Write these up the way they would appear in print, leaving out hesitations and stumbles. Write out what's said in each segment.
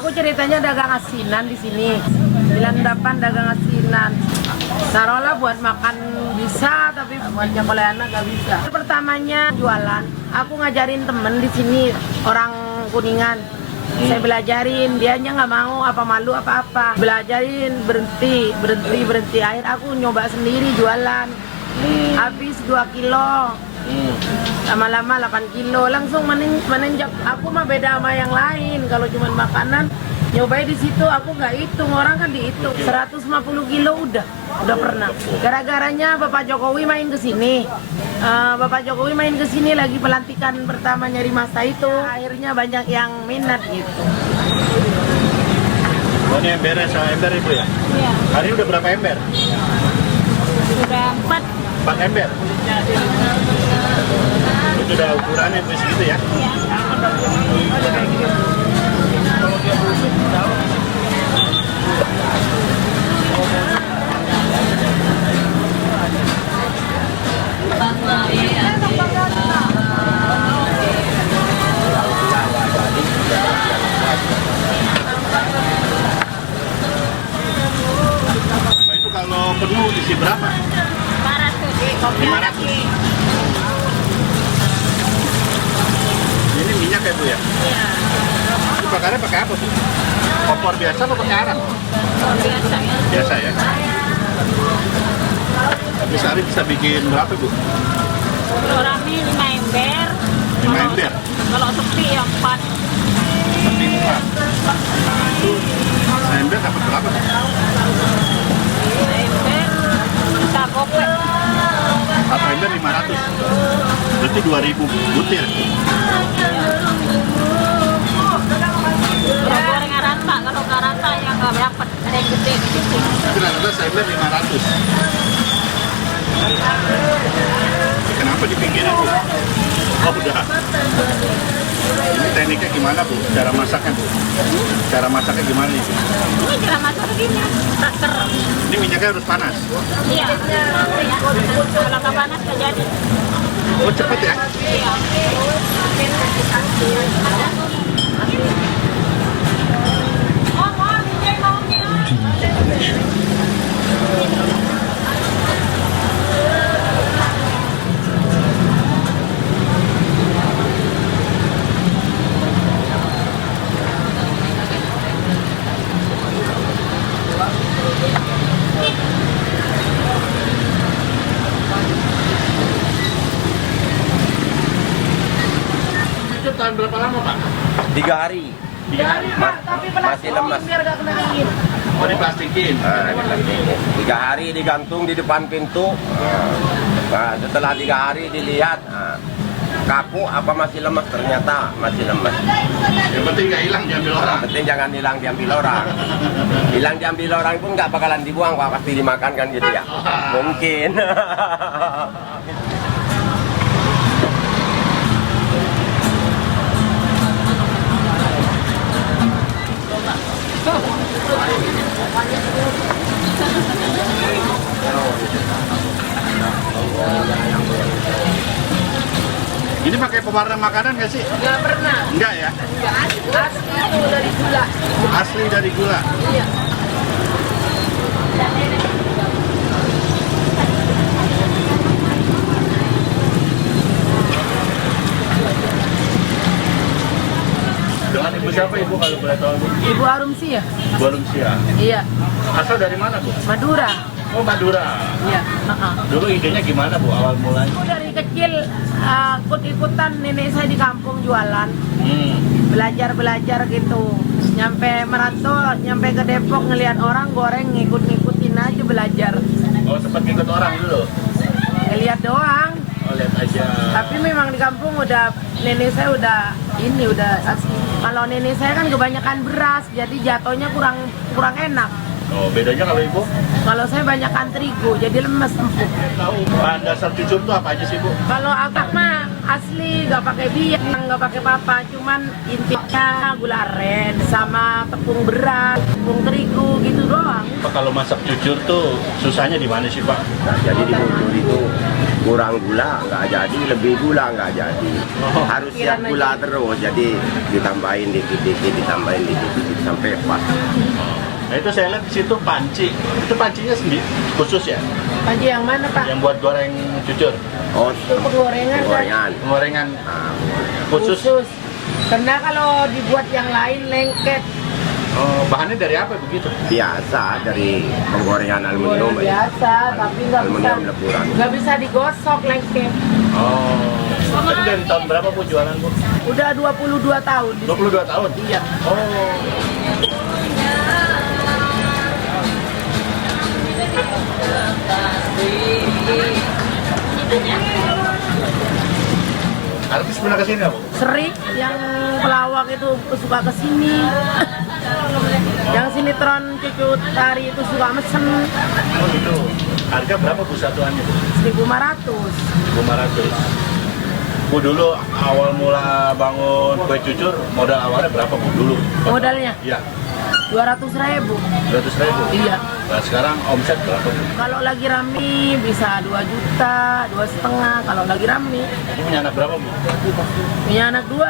Aku ceritanya dagang asinan di sini. 98 dagang asinan. Taruhlah buat makan bisa, tapi buat nyekolah anak nggak bisa. Pertamanya jualan, aku ngajarin temen di sini orang Kuningan. Saya belajarin, dianya nggak mau, apa malu apa-apa. Belajarin, berhenti. Akhir aku nyoba sendiri jualan. Habis 2 kilo. Lama-lama 8 kilo, langsung menenjak. Aku mah beda sama yang lain. Kalau cuma makanan, nyobain di situ aku nggak hitung, orang kan dihitung. 150 kilo udah pernah. Gara-garanya Bapak Jokowi main ke sini. Bapak Jokowi main ke sini lagi pelantikan pertama nyari masa itu. Akhirnya banyak yang minat gitu. Oh, ini embernya sama ember Ibu ya? Iya. Hari ini udah berapa ember? Sudah 4. 4 ember? Itu udah ukurannya segitu ya? Iya. Itu kalau penuh isi berapa? 500. 500. Ini minyak ya Bu ya? Iya. Itu bakarnya pakai apa Bu? Kompor biasa atau pakai arang? Biasa ya. Biasa ya? Tapi sehari bisa bikin berapa Bu? Kalau rame 5 ember. 5 ember? Kalau sepi ya 4. Tapi 4. Ember dapat berapa Bu? 5 ember bisa gopek. 4 ember 500. Berarti 2000 butir. Kalau gorengan rata, kalau nggak rata ya nggak dapat. Ada yang gede gitu. Itu rata-rata seember 500. Kenapa dipinggirin Bu? Oh udah. Ini tekniknya gimana Bu? Cara masaknya Bu? Cara masaknya gimana nih Bu? Ini cara masak begini. Taker. Ini minyaknya harus panas. Iya. Kalau nggak panas nggak jadi. Oh cepet ya? Iya. Itu tahan berapa lama Pak? 3 hari. 3 hari. Tapi Masih lemas. biar gak kena angin. Oh diplastikin. Nah, diplastikin. 3 hari digantung di depan pintu. Nah, setelah 3 hari dilihat, kaku apa masih lemas, ternyata masih lemas. Yang penting nggak hilang diambil orang. Yang penting jangan hilang diambil orang. Hilang diambil orang pun nggak bakalan dibuang, Pak, pasti dimakan kan gitu ya. Mungkin. Ini pakai pewarna makanan nggak sih? Nggak pernah. Enggak ya? Asli itu dari gula. Asli dari gula. Iya. Dengan ibu siapa Ibu kalau boleh tahu Bu? Ibu Arum sih ya? Bu Rumsia. Iya. Asal dari mana Bu? Madura. Oh Madura. Iya. Dulu idenya gimana Bu awal mulanya? Aku dari kecil ikut-ikutan nenek saya di kampung jualan. Belajar gitu. Nyampe merantau, nyampe ke Depok ngelihat orang goreng, ngikut-ngikutin aja belajar. Oh sempat ikut orang dulu? Ngelihat doang. Oh lihat aja. Tapi memang di kampung udah nenek saya udah asli. Kalau nenek saya kan kebanyakan beras, jadi jatuhnya kurang enak. Oh bedanya kalau Ibu? Kalau saya banyakan terigu, jadi lemes empuk. Tahu bahan dasar cucur tuh apa aja sih Bu? Kalau agak mah asli, nggak pakai biang, nggak pakai apa-apa, cuman intinya gula aren sama tepung beras, tepung terigu gitu doang. kalau masak cucur tuh susahnya di mana sih Pak? Nah, jadi di cucur itu kurang gula nggak jadi, lebih gula nggak jadi. Harus siap gula terus, jadi ditambahin dikit-dikit, ditambahin dikit-dikit sampai pas. Nah itu saya lihat di situ panci. Itu pancinya sendiri khusus ya? Panci yang mana Pak? Yang buat goreng cucur. Oh, Itu penggorengan kan? gorengan. Gorengan Nah, khusus. Karena kalau dibuat yang lain lengket. Oh, bahannya dari apa begitu? biasa dari penggorengan aluminium. Goreng biasa, tapi nggak bisa Aluminium lepuran. nggak bisa digosok lengket. Oh. Tadi dari tahun berapa Bu jualan Bu? Udah 22 tahun. 22 tahun? Iya. Oh. Artis pernah kesini nggak Bu? Sering yang pelawak itu suka kesini. Yang sinetron Cucu Tari itu suka mesen Oh gitu. Harga berapa Bu satuannya Bu? 1.500. 500. Bu dulu awal mula bangun kue cucur, modal awalnya berapa Bu dulu? Modalnya Iya, 200.000. 200.000. Iya. Nah sekarang omset berapa Bu? Kalau lagi rame bisa 2 juta, 2,5 kalau lagi rame. Ini punya anak berapa Bu? Punya anak 2.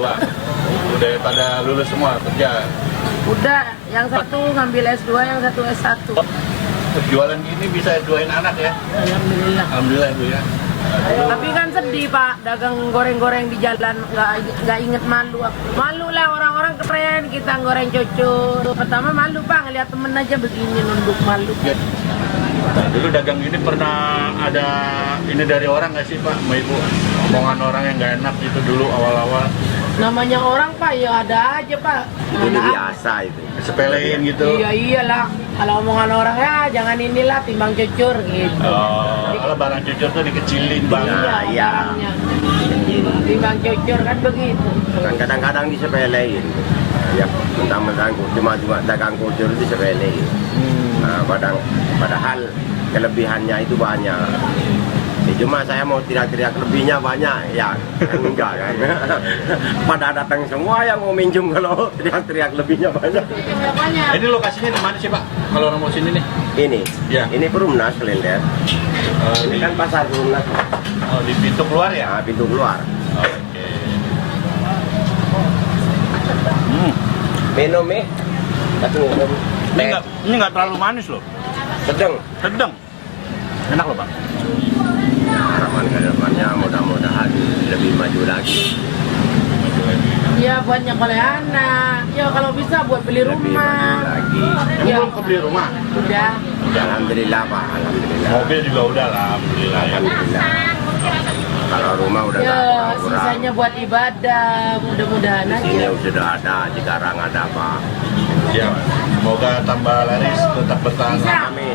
2. Udah pada lulus semua kerja. Udah, yang satu ngambil S2, yang satu S1. Untuk jualan gini bisa duain anak ya? Alhamdulillah. Alhamdulillah Bu ya. Tapi kan sedih Pak, dagang goreng-goreng di jalan nggak inget malu. Malu lah orang-orang keren kita goreng cucur. Pertama malu Pak, ngeliat temen aja begini nunduk malu. Ya. Nah, dulu dagang gini pernah ada ini dari orang nggak sih Pak, sama Ibu? Omongan orang yang nggak enak gitu dulu awal-awal. Namanya orang Pak ya ada aja Pak. Itu Mana biasa itu. Sepelein gitu. Iya iyalah. Kalau omongan orang ya jangan inilah timbang cucur gitu. Oh, kalau barang cucur tuh dikecilin banget. Iya iya. barangnya. Timbang cucur kan begitu. Kan kadang-kadang disepelein. Ya, mentang-mentang cuma dagang kucur itu disepelein. Nah, padahal kelebihannya itu banyak. Ya, cuma saya mau teriak-teriak lebihnya banyak, ya enggak kan. Pada datang semua yang mau minjem kalau teriak-teriak lebihnya banyak. Ini lokasinya di mana sih Pak? Kalau orang mau sini nih? Ini, Ya. ini Perumnas Klender. Ini kan pasar Perumnas. Oh, di pintu keluar ya? Nah, pintu keluar. Oke. Minum nih. Tapi minum. Ini nggak terlalu manis loh. Sedang. Sedang. Enak loh Pak. Harapan ke depannya mudah-mudahan lebih maju lagi. Ya buat nyekolah anak. Ya kalau bisa buat beli Lebih maju rumah. lagi. Kamu Ya. belum kebeli rumah? Udah. Alhamdulillah Pak, alhamdulillah. Mobil juga udah lah, alhamdulillah ya. Alhamdulillah. Kalau rumah udah nggak Ya kurang-kurang. sisanya buat ibadah. Mudah-mudahan Di sini aja. sudah ada, sekarang ada Pak. Siap. Semoga tambah laris, tetap bertahan. Bisa. Amin.